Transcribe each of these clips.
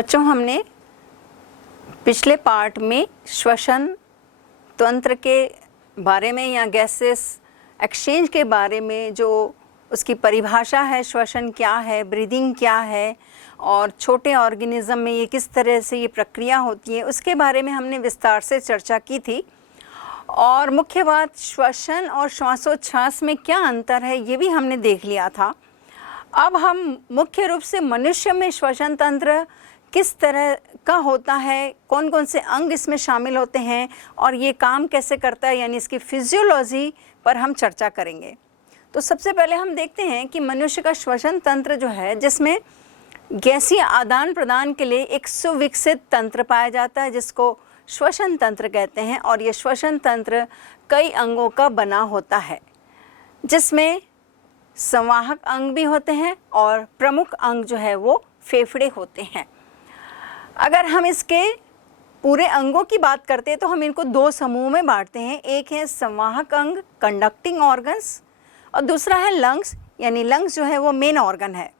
बच्चों, हमने पिछले पार्ट में श्वसन तंत्र के बारे में या गैसेस एक्सचेंज के बारे में जो उसकी परिभाषा है, श्वसन क्या है, ब्रीदिंग क्या है और छोटे ऑर्गेनिज्म में ये किस तरह से ये प्रक्रिया होती है, उसके बारे में हमने विस्तार से चर्चा की थी। और मुख्य बात, श्वसन और श्वासोच्छ्वास में क्या अंतर है ये भी हमने देख लिया था। अब हम मुख्य रूप से मनुष्य में श्वसन तंत्र किस तरह का होता है, कौन कौन से अंग इसमें शामिल होते हैं और ये काम कैसे करता है, यानी इसकी फिजियोलॉजी पर हम चर्चा करेंगे। तो सबसे पहले हम देखते हैं कि मनुष्य का श्वसन तंत्र जो है, जिसमें गैसीय आदान प्रदान के लिए एक सुविकसित तंत्र पाया जाता है जिसको श्वसन तंत्र कहते हैं। और ये श्वसन तंत्र कई अंगों का बना होता है, जिसमें संवाहक अंग भी होते हैं और प्रमुख अंग जो है वो फेफड़े होते हैं। अगर हम इसके पूरे अंगों की बात करते हैं तो हम इनको दो समूह में बांटते हैं। एक है संवाहक अंग, कंडक्टिंग ऑर्गन्स, और दूसरा है लंग्स, यानी लंग्स जो है वो मेन ऑर्गन है।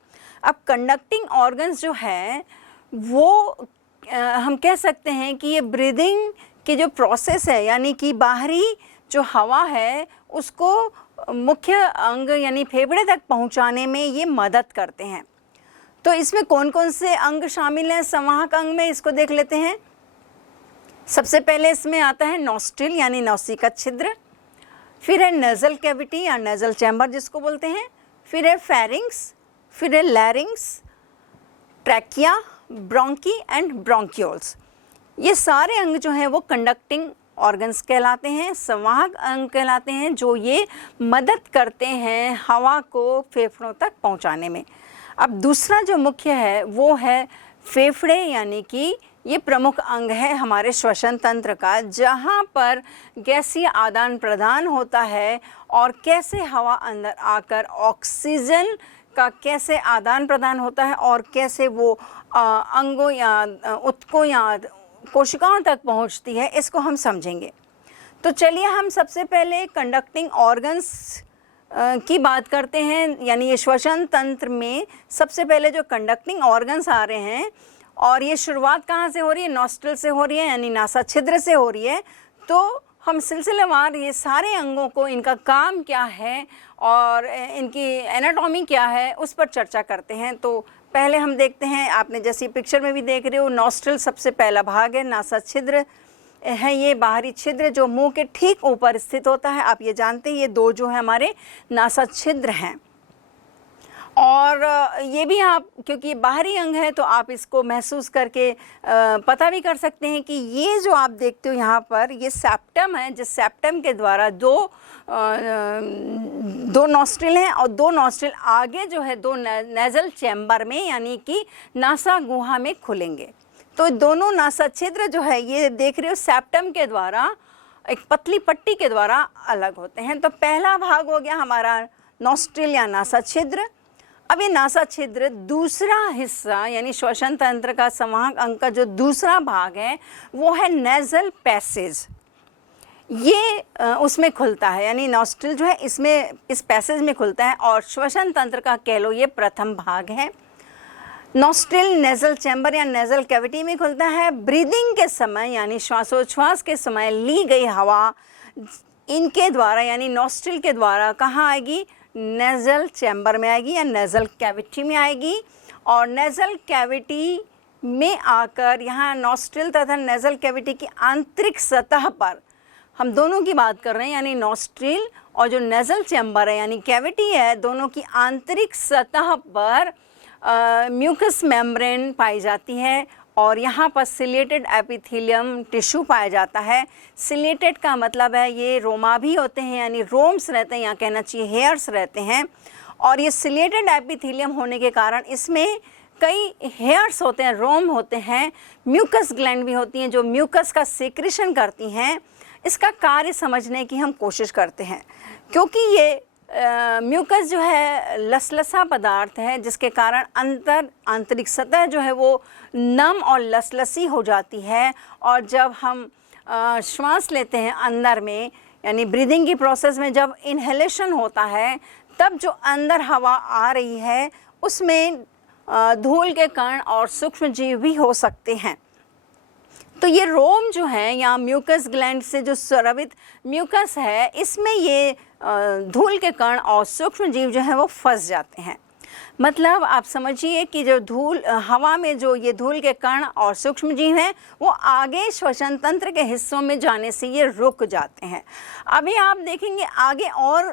अब कंडक्टिंग ऑर्गन्स जो है वो हम कह सकते हैं कि ये ब्रीदिंग की जो प्रोसेस है, यानी कि बाहरी जो हवा है उसको मुख्य अंग यानी फेफड़े तक पहुंचाने में ये मदद करते हैं। तो इसमें कौन कौन से अंग शामिल हैं संवाहक अंग में, इसको देख लेते हैं। सबसे पहले इसमें आता है नॉस्ट्रिल यानी नासिका छिद्र, फिर है नेज़ल कैविटी या नेज़ल चैम्बर जिसको बोलते हैं, फिर है फेरिंग्स, फिर है लैरिंग्स, ट्रैकिया, ब्रोंकी एंड ब्रोंक्यूल्स। ये सारे अंग जो हैं वो कंडक्टिंग ऑर्गन्स कहलाते हैं, संवाहक अंग कहलाते हैं, जो ये मदद करते हैं हवा को फेफड़ों तक पहुंचाने में। अब दूसरा जो मुख्य है वो है फेफड़े, यानी कि ये प्रमुख अंग है हमारे श्वसन तंत्र का, जहाँ पर गैसीय आदान प्रदान होता है और कैसे हवा अंदर आकर ऑक्सीजन का कैसे आदान प्रदान होता है और कैसे वो अंगों या ऊतकों या कोशिकाओं तक पहुंचती है, इसको हम समझेंगे। तो चलिए हम सबसे पहले कंडक्टिंग ऑर्गन्स की बात करते हैं। यानी ये श्वसन तंत्र में सबसे पहले जो कंडक्टिंग ऑर्गन्स आ रहे हैं, और ये शुरुआत कहाँ से हो रही है, नॉस्ट्रल से हो रही है, यानी नासा छिद्र से हो रही है। तो हम सिलसिलेवार ये सारे अंगों को, इनका काम क्या है और इनकी एनाटॉमी क्या है, उस पर चर्चा करते हैं। तो पहले हम देखते हैं, आपने जैसी पिक्चर में भी देख रहे हो, नॉस्ट्रल सबसे पहला भाग है, नासा छिद्र है ये बाहरी छिद्र जो मुंह के ठीक ऊपर स्थित होता है। आप ये जानते हैं ये दो जो है हमारे नासा छिद्र हैं। और ये भी आप, क्योंकि बाहरी अंग है तो आप इसको महसूस करके पता भी कर सकते हैं कि ये जो आप देखते हो यहाँ पर, ये सेप्टम है, जिस सेप्टम के द्वारा दो नॉस्ट्रिल हैं और दो नॉस्ट्रिल आगे जो है दो नेज़ल चैम्बर में यानी कि नासा गुहा में खुलेंगे। तो दोनों नासा छिद्र जो है ये देख रहे हो सेप्टम के द्वारा एक पतली पट्टी के द्वारा अलग होते हैं। तो पहला भाग हो गया हमारा नॉस्ट्रिल या नासा छिद्र। अब ये नासा छिद्र दूसरा हिस्सा यानी श्वसन तंत्र का संवाहक अंग का जो दूसरा भाग है वो है नेज़ल पैसेज। ये उसमें खुलता है, यानी नॉस्ट्रिल जो है इसमें इस पैसेज में खुलता है और श्वसन तंत्र का कह लो ये प्रथम भाग है। नॉस्ट्रिल नेज़ल चैम्बर या नेज़ल कैविटी में खुलता है। ब्रीदिंग के समय यानी श्वासोच्छ्वास के समय ली गई हवा इनके द्वारा यानी नॉस्ट्रिल के द्वारा कहाँ आएगी, नेज़ल चैम्बर में आएगी या नेज़ल कैविटी में आएगी। और नेज़ल कैविटी में आकर यहाँ नॉस्ट्रिल तथा नेज़ल कैविटी की आंतरिक सतह पर, हम दोनों की बात कर रहे हैं, यानी नॉस्ट्रिल और जो नेज़ल चैम्बर है यानी कैविटी है, दोनों की आंतरिक सतह पर म्यूकस मेम्ब्रेन पाई जाती है और यहाँ पर सिलेटेड एपिथेलियम टिश्यू पाया जाता है। सिलेटेड का मतलब है ये रोमा भी होते हैं, यानी रोम्स रहते हैं, यहाँ कहना चाहिए हेयर्स रहते हैं। और ये सिलेटेड एपिथेलियम होने के कारण इसमें कई हेयर्स होते हैं, रोम होते हैं, म्यूकस ग्लैंड भी होती हैं जो म्यूकस का सेक्रेशन करती हैं। इसका कार्य समझने की हम कोशिश करते हैं, क्योंकि ये म्यूकस जो है लसलसा पदार्थ है जिसके कारण आंतरिक सतह जो है वो नम और लसलसी हो जाती है। और जब हम श्वास लेते हैं अंदर में यानी ब्रीदिंग की प्रोसेस में जब इन्हेलेशन होता है, तब जो अंदर हवा आ रही है उसमें धूल के कण और सूक्ष्म जीव भी हो सकते हैं। तो ये रोम जो है या म्यूकस ग्लैंड से जो स्रावित म्यूकस है, इसमें ये धूल के कण और सूक्ष्म जीव जो है वो फंस जाते हैं। मतलब आप समझिए कि जो धूल हवा में जो ये धूल के कण और सूक्ष्म जीव हैं वो आगे श्वसन तंत्र के हिस्सों में जाने से ये रुक जाते हैं। अभी आप देखेंगे आगे और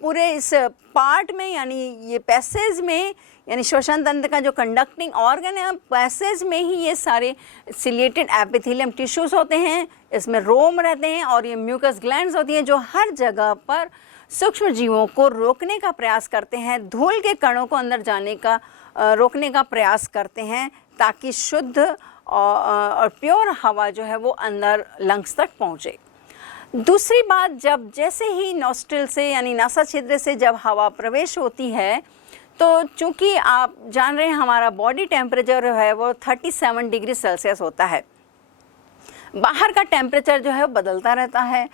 पूरे इस पार्ट में यानी ये पैसेज में, यानी श्वसन तंत्र का जो कंडक्टिंग ऑर्गन है, पैसेज में ही ये सारे सिलिएटेड एपिथेलियम टिश्यूज होते हैं, इसमें रोम रहते हैं और ये म्यूकस ग्लैंड्स होती हैं जो हर जगह पर सूक्ष्म जीवों को रोकने का प्रयास करते हैं, धूल के कणों को अंदर जाने का रोकने का प्रयास करते हैं ताकि शुद्ध और प्योर हवा जो है वो अंदर लंग्स तक पहुँचे। दूसरी बात, जब जैसे ही नॉस्ट्रिल से यानी नासा छिद्र से जब हवा प्रवेश होती है तो चूँकि आप जान रहे हैं हमारा बॉडी टेम्परेचर है वो 37 डिग्री सेल्सियस होता है। बाहर का टेम्परेचर जो है वो बदलता रहता है।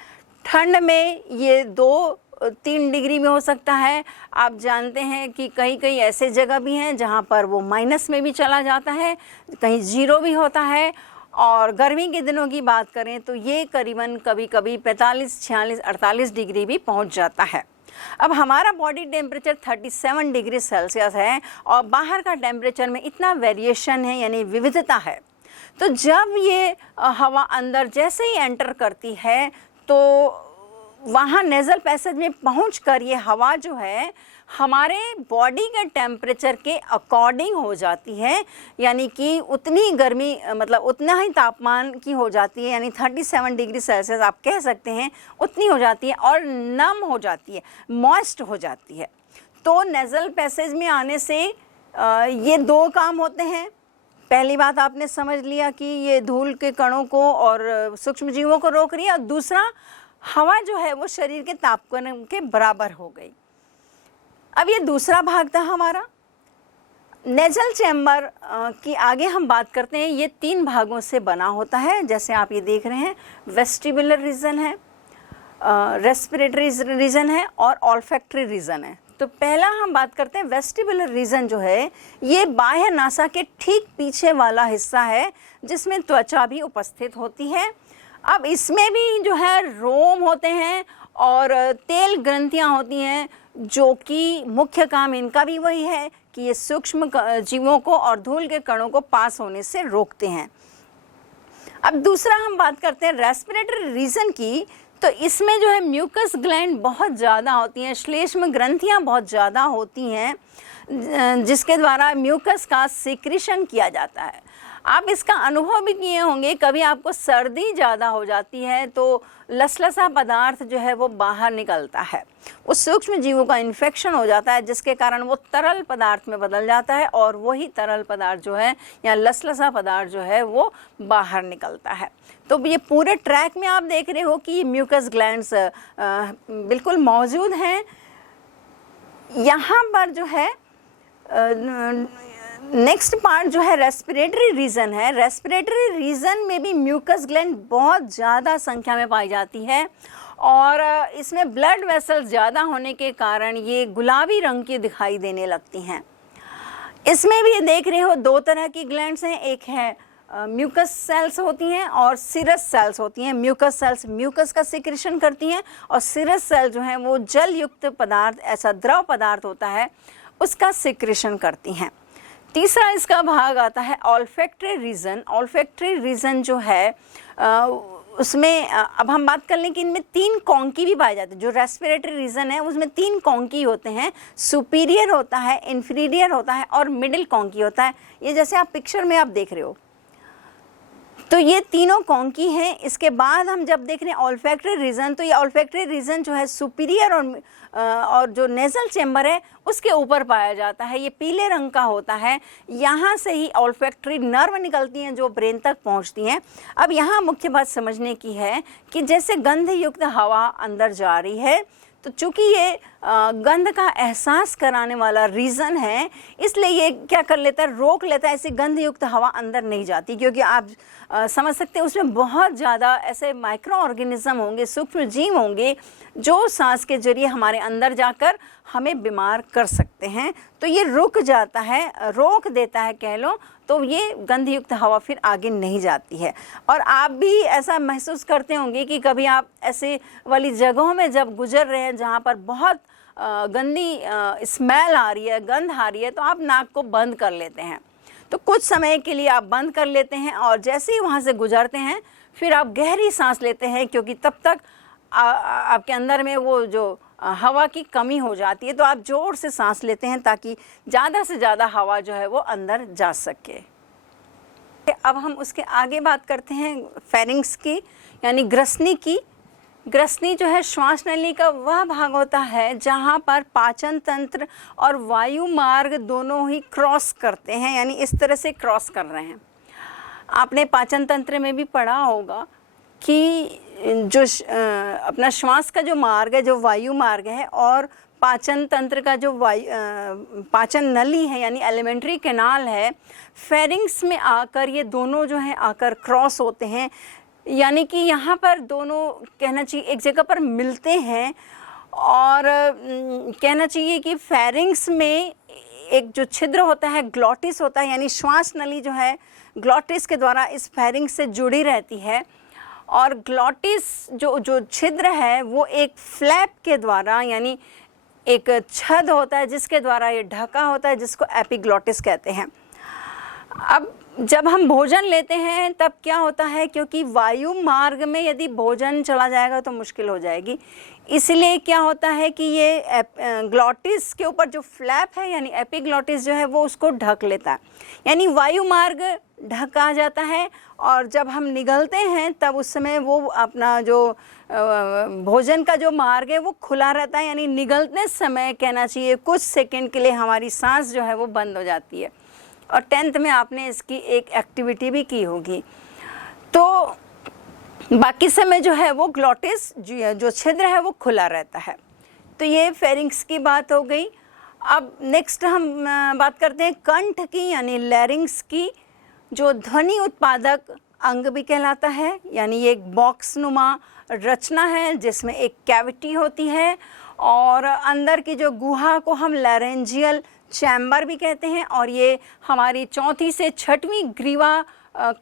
ठंड में ये 2-3 डिग्री में हो सकता है। आप जानते हैं कि कई ऐसे जगह भी हैं जहाँ पर वो माइनस में भी चला जाता है, कहीं 0 भी होता है। और गर्मी के दिनों की बात करें तो ये करीबन कभी 45, 46, 48 डिग्री भी पहुँच जाता है। अब हमारा बॉडी टेम्परेचर 37 डिग्री सेल्सियस है और बाहर का टेम्परेचर में इतना वेरिएशन है यानी विविधता है। तो जब ये हवा अंदर जैसे ही एंटर करती है तो वहाँ नेज़ल पैसेज में पहुंचकर ये हवा जो है हमारे बॉडी के टेम्परेचर के अकॉर्डिंग हो जाती है, यानी कि उतनी गर्मी मतलब उतना ही तापमान की हो जाती है, यानी 37 डिग्री सेल्सियस आप कह सकते हैं उतनी हो जाती है और नम हो जाती है, मॉइस्ट हो जाती है। तो नेज़ल पैसेज में आने से ये 2 काम होते हैं। पहली बात आपने समझ लिया कि ये धूल के कणों को और सूक्ष्म जीवों को रोक रही है और दूसरा हवा जो है वो शरीर के तापमान के बराबर हो गई। अब ये दूसरा भाग था हमारा। नेज़ल चैम्बर की आगे हम बात करते हैं। ये 3 भागों से बना होता है, जैसे आप ये देख रहे हैं। वेस्टिबुलर रीजन है, रेस्पिरेटरी रीजन है और ऑल्फैक्टरी रीजन है। तो पहला हम बात करते हैं वेस्टिबुलर रीजन जो है ये बाह्य नासा के ठीक पीछे वाला हिस्सा है जिसमें त्वचा भी उपस्थित होती है। अब इसमें भी जो है रोम होते हैं और तेल ग्रंथियां होती हैं जो कि मुख्य काम इनका भी वही है कि ये सूक्ष्म जीवों को और धूल के कणों को पास होने से रोकते हैं। अब दूसरा हम बात करते हैं रेस्पिरेटरी रीजन की। तो इसमें जो है म्यूकस ग्लैंड बहुत ज़्यादा होती हैं, श्लेष्म ग्रंथियां बहुत ज़्यादा होती हैं जिसके द्वारा म्यूकस का सिक्रीशन किया जाता है। आप इसका अनुभव भी किए होंगे, कभी आपको सर्दी ज़्यादा हो जाती है तो लसलसा पदार्थ जो है वो बाहर निकलता है, उस सूक्ष्म जीवों का इन्फेक्शन हो जाता है जिसके कारण वो तरल पदार्थ में बदल जाता है और वही तरल पदार्थ जो है या लसलसा पदार्थ जो है वो बाहर निकलता है। तो ये पूरे ट्रैक में आप देख रहे हो कि ये म्यूकस ग्लैंड्स बिल्कुल मौजूद हैं। यहाँ पर जो है नेक्स्ट पार्ट जो है रेस्पिरेटरी रीजन है। रेस्पिरेटरी रीजन में भी म्यूकस ग्लैंड बहुत ज़्यादा संख्या में पाई जाती है और इसमें ब्लड वेसल्स ज़्यादा होने के कारण ये गुलाबी रंग की दिखाई देने लगती हैं। इसमें भी देख रहे हो 2 तरह की ग्लैंड्स हैं, एक है म्यूकस सेल्स होती हैं और सिरस सेल्स होती हैं। म्यूकस सेल्स म्यूकस का सिक्रीशन करती हैं और सिरस सेल जो हैं वो जल युक्त पदार्थ, ऐसा द्रव पदार्थ होता है, उसका सिक्रीशन करती हैं। तीसरा इसका भाग आता है ऑल्फैक्टरी रीजन। ऑल्फैक्टरी रीजन जो है उसमें अब हम बात कर लें कि इनमें 3 कॉन्की भी पाए जाते हैं। जो रेस्पिरेटरी रीजन है उसमें 3 कॉन्की होते हैं, सुपीरियर होता है, इन्फीरियर होता है और मिडिल कॉन्की होता है। ये जैसे आप पिक्चर में आप देख रहे हो, तो ये तीनों कॉन्की हैं। इसके बाद हम जब देख रहे हैं ऑल्फैक्टरी रीजन, तो ये ऑल्फैक्टरी रीजन जो है सुपीरियर और जो नेज़ल चैम्बर है उसके ऊपर पाया जाता है। ये पीले रंग का होता है। यहाँ से ही ऑल्फैक्टरी नर्व निकलती हैं जो ब्रेन तक पहुँचती हैं। अब यहाँ मुख्य बात समझने की है कि जैसे गंध युक्त हवा अंदर जा रही है तो चूँकि ये गंध का एहसास कराने वाला रीज़न है, इसलिए ये क्या कर लेता है, रोक लेता है, ऐसी गंध युक्त हवा अंदर नहीं जाती। क्योंकि आप समझ सकते हैं उसमें बहुत ज़्यादा ऐसे माइक्रो ऑर्गेनिज्म होंगे, सूक्ष्म जीव होंगे जो सांस के जरिए हमारे अंदर जाकर हमें बीमार कर सकते हैं। तो ये रुक जाता है, रोक देता है कह लो, तो ये गंधयुक्त हवा फिर आगे नहीं जाती है। और आप भी ऐसा महसूस करते होंगे कि कभी आप ऐसे वाली जगहों में जब गुजर रहे हैं जहाँ पर बहुत गंदी स्मेल आ रही है, गंध आ रही है, तो आप नाक को बंद कर लेते हैं। तो कुछ समय के लिए आप बंद कर लेते हैं और जैसे ही वहाँ से गुजरते हैं फिर आप गहरी सांस लेते हैं, क्योंकि तब तक आपके अंदर में वो जो हवा की कमी हो जाती है। तो आप ज़ोर से सांस लेते हैं ताकि ज़्यादा से ज़्यादा हवा जो है वो अंदर जा सके। अब हम उसके आगे बात करते हैं फेरिंग्स की, यानी ग्रसनी की। ग्रसनी जो है श्वास नली का वह भाग होता है जहाँ पर पाचन तंत्र और वायु मार्ग दोनों ही क्रॉस करते हैं, यानी इस तरह से क्रॉस कर रहे हैं। आपने पाचन तंत्र में भी पढ़ा होगा कि जो अपना श्वास का जो मार्ग है, जो वायु मार्ग है, और पाचन तंत्र का जो पाचन नली है यानी एलिमेंट्री कैनाल है, फेरिंग्स में आकर ये दोनों जो हैं आकर क्रॉस होते हैं। यानी कि यहाँ पर दोनों कहना चाहिए एक जगह पर मिलते हैं। और कहना चाहिए कि फेरिंग्स में एक जो छिद्र होता है ग्लॉटिस होता है, यानी श्वास नली जो है ग्लॉटिस के द्वारा इस फेरिंग्स से जुड़ी रहती है। और ग्लॉटिस जो छिद्र है वो एक फ्लैप के द्वारा, यानी एक छद होता है जिसके द्वारा ये ढका होता है, जिसको एपिग्लॉटिस कहते हैं। अब जब हम भोजन लेते हैं तब क्या होता है, क्योंकि वायु मार्ग में यदि भोजन चला जाएगा तो मुश्किल हो जाएगी, इसलिए क्या होता है कि ये ग्लॉटिस के ऊपर जो फ्लैप है यानी एपिग्लॉटिस जो है वो उसको ढक लेता है, यानी वायु मार्ग ढका जाता है। और जब हम निगलते हैं तब उस समय वो अपना जो भोजन का जो मार्ग है वो खुला रहता है, यानी निगलते समय कहना चाहिए कुछ सेकंड के लिए हमारी सांस जो है वो बंद हो जाती है। और 10th में आपने इसकी एक एक्टिविटी भी की होगी। तो बाकी समय जो है वो ग्लॉटिस जो छिद्र है वो खुला रहता है। तो ये फेरिंग्स की बात हो गई। अब नेक्स्ट हम बात करते हैं कंठ की, यानी लैरिंग्स की, जो ध्वनि उत्पादक अंग भी कहलाता है। यानी ये एक बॉक्स नुमा रचना है जिसमें एक कैविटी होती है और अंदर की जो गुहा को हम लैरेंजियल चैम्बर भी कहते हैं। और ये हमारी 4वीं से 6वीं ग्रीवा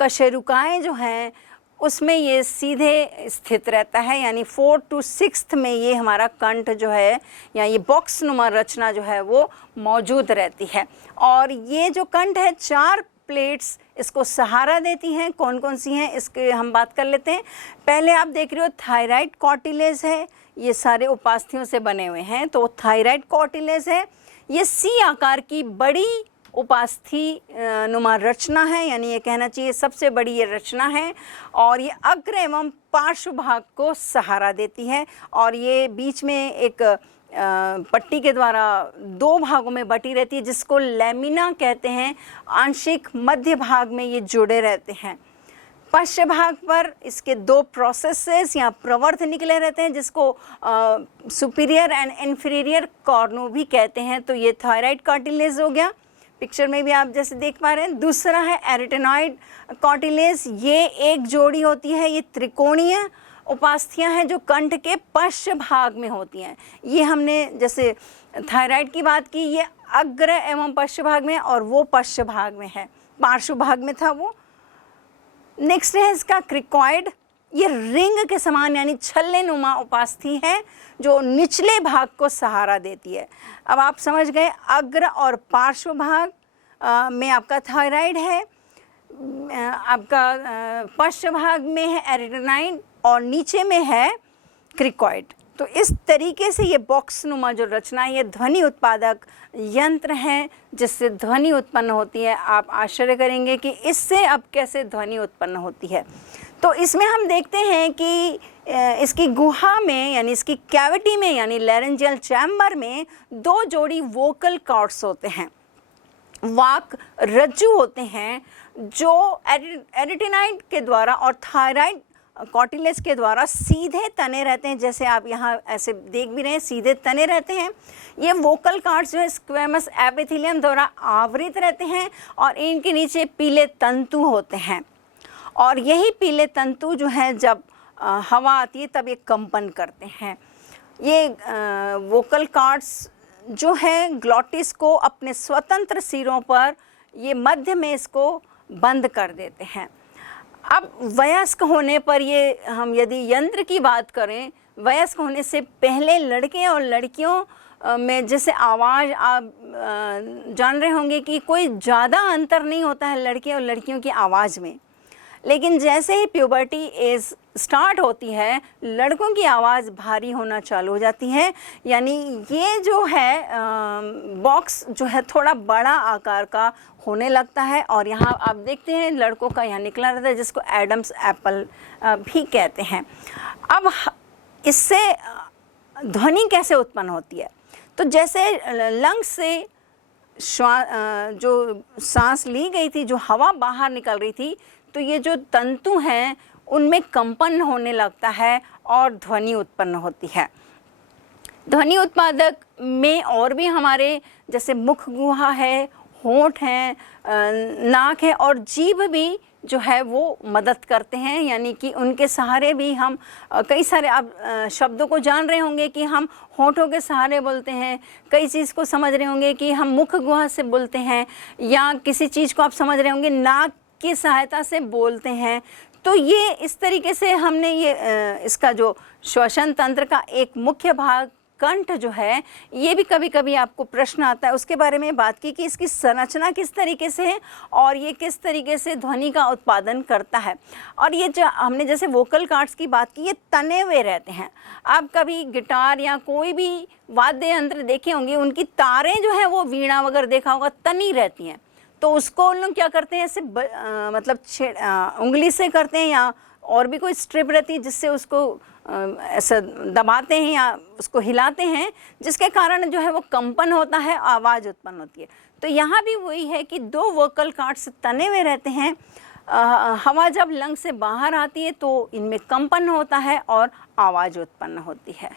कशेरुकाएँ जो हैं उसमें ये सीधे स्थित रहता है, यानी 4 to 6 में ये हमारा कंठ जो है या ये बॉक्स नुमा रचना जो है वो मौजूद रहती है। और ये जो कंठ है 4 प्लेट्स इसको सहारा देती हैं। कौन कौन सी हैं इसके हम बात कर लेते हैं। पहले आप देख रहे हो थायराइड कार्टिलेज है, ये सारे उपास्थियों से बने हुए हैं। तो थायराइड कार्टिलेज है, ये सी आकार की बड़ी उपास्थि नुमा रचना है, यानी ये कहना चाहिए सबसे बड़ी ये रचना है। और ये अग्र एवं पार्श्व भाग को सहारा देती है। और ये बीच में एक पट्टी के द्वारा 2 भागों में बटी रहती है जिसको लैमिना कहते हैं। आंशिक मध्य भाग में ये जुड़े रहते हैं। पश्च भाग पर इसके 2 प्रोसेसेस या प्रवर्त निकले रहते हैं जिसको सुपीरियर एंड इन्फीरियर कॉर्नो भी कहते हैं। तो ये थायराइड कार्टिलेज हो गया, पिक्चर में भी आप जैसे देख पा रहे हैं। दूसरा है एरिटेनॉइड कार्टिलेज, ये एक जोड़ी होती है, ये त्रिकोणीय उपास्थियां हैं जो कंठ के पश्च भाग में होती हैं। ये हमने जैसे थायराइड की बात की, ये अग्र एवं पश्च भाग में और वो पश्च भाग में है, पार्श्व भाग में था वो। नेक्स्ट है इसका क्रिकॉइड, ये रिंग के समान यानी छल्ले नुमा उपास्थि है जो निचले भाग को सहारा देती है। अब आप समझ गए, अग्र और पार्श्व भाग में आपका थायराइड है, आपका पश्च भाग में है एरिटेनॉइड और नीचे में है क्रिकॉइड। तो इस तरीके से ये बॉक्स नुमा जो रचना है ये ध्वनि उत्पादक यंत्र हैं जिससे ध्वनि उत्पन्न होती है। आप आश्चर्य करेंगे कि इससे अब कैसे ध्वनि उत्पन्न होती है। तो इसमें हम देखते हैं कि इसकी गुहा में यानी इसकी कैविटी में यानी लैरेंजियल चैम्बर में 2 जोड़ी वोकल कॉर्ड्स होते हैं, वाक रज्जु होते हैं जो एरिटेनॉइड के द्वारा और थायराइड कार्टिलेज के द्वारा सीधे तने रहते हैं, जैसे आप यहाँ ऐसे देख भी रहे हैं, सीधे तने रहते हैं। ये वोकल कॉर्ड्स जो है स्क्वेमस एपिथेलियम द्वारा आवृत रहते हैं और इनके नीचे पीले तंतु होते हैं और यही पीले तंतु जो है जब हवा आती है तब ये कंपन करते हैं। ये वोकल कॉर्ड्स जो है ग्लॉटिस को अपने स्वतंत्र सिरों पर ये मध्य में इसको बंद कर देते हैं। अब वयस्क होने पर ये हम यदि यंत्र की बात करें, वयस्क होने से पहले लड़के और लड़कियों में जैसे आवाज़ आप जान रहे होंगे कि कोई ज़्यादा अंतर नहीं होता है लड़के और लड़कियों की आवाज़ में, लेकिन जैसे ही प्यूबर्टी एज स्टार्ट होती है लड़कों की आवाज़ भारी होना चालू हो जाती है। यानी ये जो है बॉक्स जो है थोड़ा बड़ा आकार का होने लगता है और यहाँ आप देखते हैं लड़कों का यहाँ निकला रहता है जिसको एडम्स एप्पल भी कहते हैं। अब इससे ध्वनि कैसे उत्पन्न होती है, तो जैसे लंग्स से जो सांस ली गई थी, जो हवा बाहर निकल रही थी, तो ये जो तंतु हैं उनमें कंपन होने लगता है और ध्वनि उत्पन्न होती है। ध्वनि उत्पादक में और भी हमारे जैसे मुख गुहा है, होंठ हैं, नाक है और जीभ भी जो है वो मदद करते हैं। यानी कि उनके सहारे भी हम कई सारे आप शब्दों को जान रहे होंगे कि हम होंठों के सहारे बोलते हैं, कई चीज़ को समझ रहे होंगे कि हम मुख गुहा से बोलते हैं, या किसी चीज़ को आप समझ रहे होंगे नाक की सहायता से बोलते हैं। तो ये इस तरीके से हमने ये इसका जो श्वसन तंत्र का एक मुख्य भाग कंठ जो है, ये भी कभी कभी आपको प्रश्न आता है, उसके बारे में बात की कि इसकी संरचना किस तरीके से है और ये किस तरीके से ध्वनि का उत्पादन करता है। और ये जो हमने जैसे वोकल कॉर्ड्स की बात की, ये तने हुए रहते हैं। आप कभी गिटार या कोई भी वाद्य यंत्र देखे होंगे, उनकी तारें जो है वो वीणा वगैरह देखा होगा तनी रहती हैं, तो उसको उन लोग क्या करते हैं ऐसे मतलब उंगली से करते हैं या और भी कोई स्ट्रिप रहती है जिससे उसको ऐसा दबाते हैं या उसको हिलाते हैं, जिसके कारण जो है वो कंपन होता है, आवाज़ उत्पन्न होती है। तो यहाँ भी वही है कि दो वोकल कॉर्ड्स तने हुए रहते हैं। हवा जब लंग से बाहर आती है तो इनमें कंपन होता है और आवाज़ उत्पन्न होती है।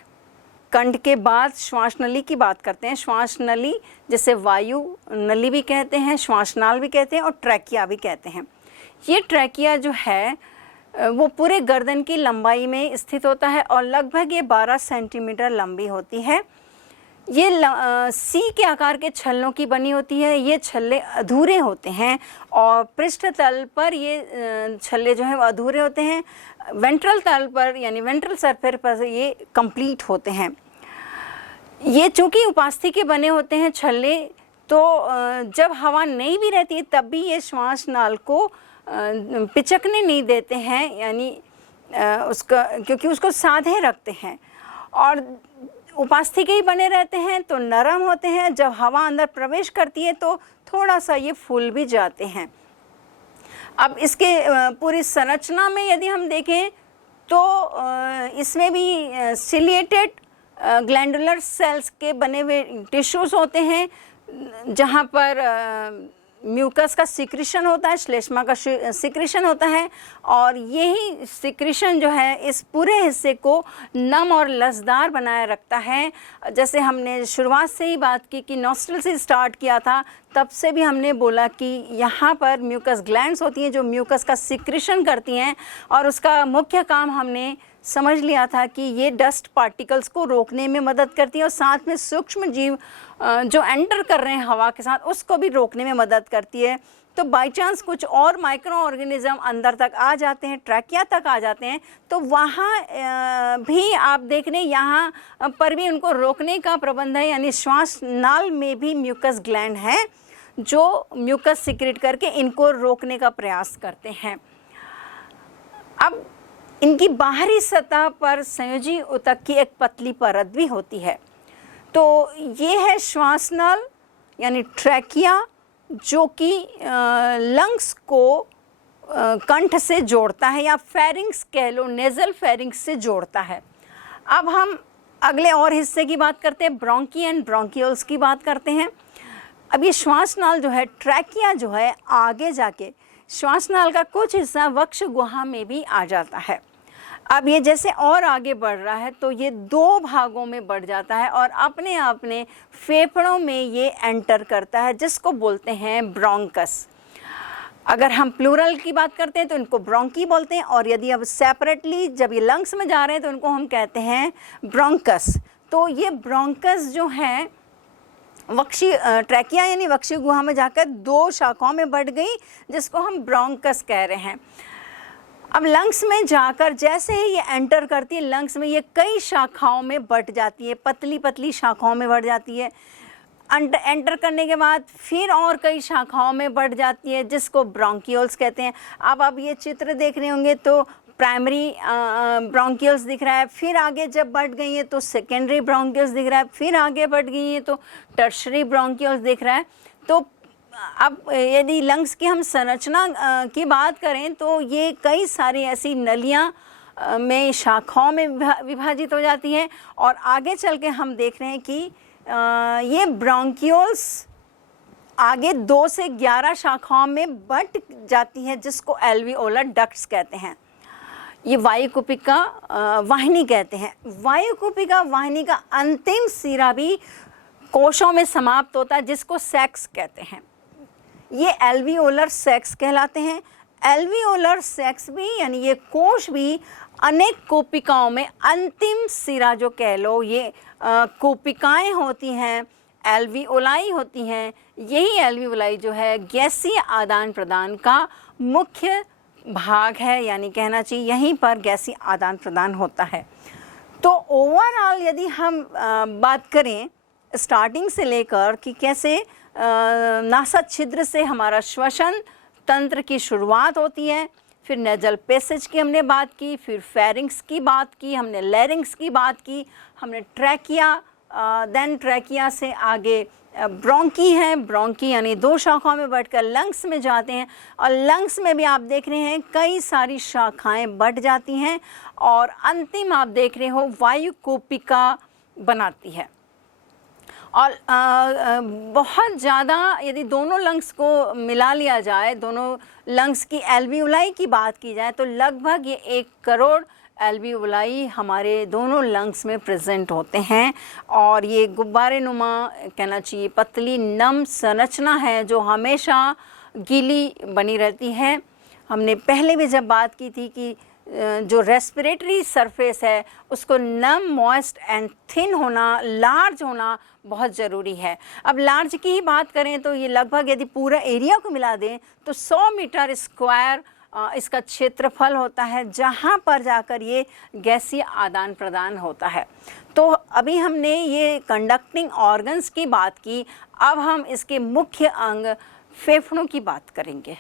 कंठ के बाद श्वास नली की बात करते हैं। श्वास नली जिसे वायु नली भी कहते हैं, श्वासनाल भी कहते हैं और ट्रैकिया भी कहते हैं। ये ट्रैकिया जो है वो पूरे गर्दन की लंबाई में स्थित होता है और लगभग ये 12 सेंटीमीटर लंबी होती है। ये सी के आकार के छल्लों की बनी होती है। ये छल्ले अधूरे होते हैं और पृष्ठ तल पर ये छल्ले जो हैं वो अधूरे होते हैं। वेंट्रल तल पर यानी वेंट्रल सरफेस पर ये कंप्लीट होते हैं। ये चूँकि उपास्थि के बने होते हैं छल्ले, तो जब हवा नहीं भी रहती है तब भी ये श्वास नाल को पिचकने नहीं देते हैं, यानी उसका क्योंकि उसको साधे रखते हैं। और उपास्थि के ही बने रहते हैं तो नरम होते हैं, जब हवा अंदर प्रवेश करती है तो थोड़ा सा ये फूल भी जाते हैं। अब इसके पूरी संरचना में यदि हम देखें तो इसमें भी सिलिएटेड ग्लैंडुलर सेल्स के बने हुए टिश्यूज़ होते हैं, जहाँ पर म्यूकस का सिक्रीशन होता है, श्लेष्मा का सिक्रीशन होता है और यही सिक्रीशन जो है इस पूरे हिस्से को नम और लसदार बनाए रखता है। जैसे हमने शुरुआत से ही बात की कि नॉस्ट्रल से स्टार्ट किया था, तब से भी हमने बोला कि यहाँ पर म्यूकस ग्लैंड्स होती हैं जो म्यूकस का सिक्रीशन करती हैं और उसका मुख्य काम हमने समझ लिया था कि ये डस्ट पार्टिकल्स को रोकने में मदद करती है और साथ में सूक्ष्म जीव जो एंटर कर रहे हैं हवा के साथ उसको भी रोकने में मदद करती है। तो बाई चांस कुछ और माइक्रो ऑर्गेनिज्म अंदर तक आ जाते हैं, ट्रैकिया तक आ जाते हैं, तो वहाँ भी आप देख रहे हैं यहाँ पर भी उनको रोकने का प्रबंध है। यानी श्वास नाल में भी म्यूकस ग्लैंड है जो म्यूकस सिक्रेट करके इनको रोकने का प्रयास करते हैं। अब इनकी बाहरी सतह पर संयोजी ऊतक की एक पतली परत भी होती है। तो ये है श्वासनाल यानी ट्रैकिया, जो कि लंग्स को कंठ से जोड़ता है या फेरिंग्स कह लो, नेज़ल फेरिंग्स से जोड़ता है। अब हम अगले और हिस्से की बात करते हैं, ब्रोंकी एंड ब्रोंकियल्स की बात करते हैं। अब ये श्वासनाल जो है, ट्रैकिया जो है, आगे जाके श्वासनाल का कुछ हिस्सा वक्ष गुहा में भी आ जाता है। अब ये जैसे और आगे बढ़ रहा है तो ये 2 भागों में बढ़ जाता है और अपने अपने फेफड़ों में ये एंटर करता है, जिसको बोलते हैं ब्रोंकस। अगर हम प्लूरल की बात करते हैं तो इनको ब्रोंकी बोलते हैं, और यदि अब सेपरेटली जब ये लंग्स में जा रहे हैं तो इनको हम कहते हैं ब्रोंकस। तो ये ब्रोंकस जो है वक्षी ट्रैकिया यानी वक्षी गुहा में जाकर 2 शाखाओं में बढ़ गई, जिसको हम ब्रोंकस कह रहे हैं। अब लंग्स में जाकर जैसे ही ये एंटर करती है लंग्स में, ये कई शाखाओं में बढ़ जाती है, पतली पतली शाखाओं में बढ़ जाती है। एंटर करने के बाद फिर और कई शाखाओं में बढ़ जाती है, जिसको ब्रोंकियोल्स कहते हैं। अब ये चित्र देख रहे होंगे तो प्राइमरी ब्रोंकियल्स दिख रहा है, फिर आगे जब बढ़ गई है तो सेकेंडरी ब्रोंकियल्स दिख रहा है, फिर आगे बढ़ गई है तो टर्शरी ब्रोंकियल्स दिख रहा है। तो अब यदि लंग्स की हम संरचना की बात करें तो ये कई सारी ऐसी नलियां में शाखाओं में विभाजित हो जाती हैं, और आगे चल के हम देख रहे हैं कि ये ब्रोंकियोल्स आगे 2 से 11 शाखाओं में बंट जाती है, जिसको एल्वियोलर डक्ट्स कहते हैं। ये वायुकुपिका वाहिनी कहते हैं। वायुकुपिका वाहिनी का अंतिम सिरा भी कोशों में समाप्त होता है, जिसको सेक्स कहते हैं। ये एल्वियोलर सेक्स कहलाते हैं। एल्वियोलर सेक्स भी यानी ये कोश भी अनेक कोपिकाओं में अंतिम सिरा जो कह लो, ये कोपिकाएं होती हैं, एल्वियोलाई होती हैं। यही एल्वियोलाई जो है गैसीय आदान प्रदान का मुख्य भाग है, यानी कहना चाहिए यहीं पर गैसीय आदान प्रदान होता है। तो ओवरऑल यदि हम बात करें स्टार्टिंग से लेकर कि कैसे नासा छिद्र से हमारा श्वसन तंत्र की शुरुआत होती है, फिर नेजल पैसेज की हमने बात की, फिर फेरिंग्स की बात की, हमने लैरिंग्स की बात की, हमने ट्रैकिया, देन ट्रैकिया से आगे ब्रोंकी है। ब्रोंकी यानी 2 शाखाओं में बढ़कर लंग्स में जाते हैं, और लंग्स में भी आप देख रहे हैं कई सारी शाखाएं बढ़ जाती हैं, और अंतिम आप देख रहे हो वायुकोपिका बनाती है। और बहुत ज़्यादा यदि दोनों लंग्स को मिला लिया जाए, दोनों लंग्स की एल्वियोलाई की बात की जाए, तो लगभग ये 1 करोड़ एल्वियोलाई हमारे दोनों लंग्स में प्रेजेंट होते हैं। और ये गुब्बारे नुमा कहना चाहिए पतली नम संरचना है जो हमेशा गीली बनी रहती है। हमने पहले भी जब बात की थी कि जो रेस्पिरेटरी सरफेस है उसको नम, मॉइस्ट एंड थिन होना, लार्ज होना बहुत ज़रूरी है। अब लार्ज की ही बात करें तो ये लगभग यदि पूरा एरिया को मिला दें तो 100 मीटर स्क्वायर इसका क्षेत्रफल होता है, जहाँ पर जाकर ये गैसीय आदान प्रदान होता है। तो अभी हमने ये कंडक्टिंग ऑर्गन्स की बात की, अब हम इसके मुख्य अंग फेफड़ों की बात करेंगे।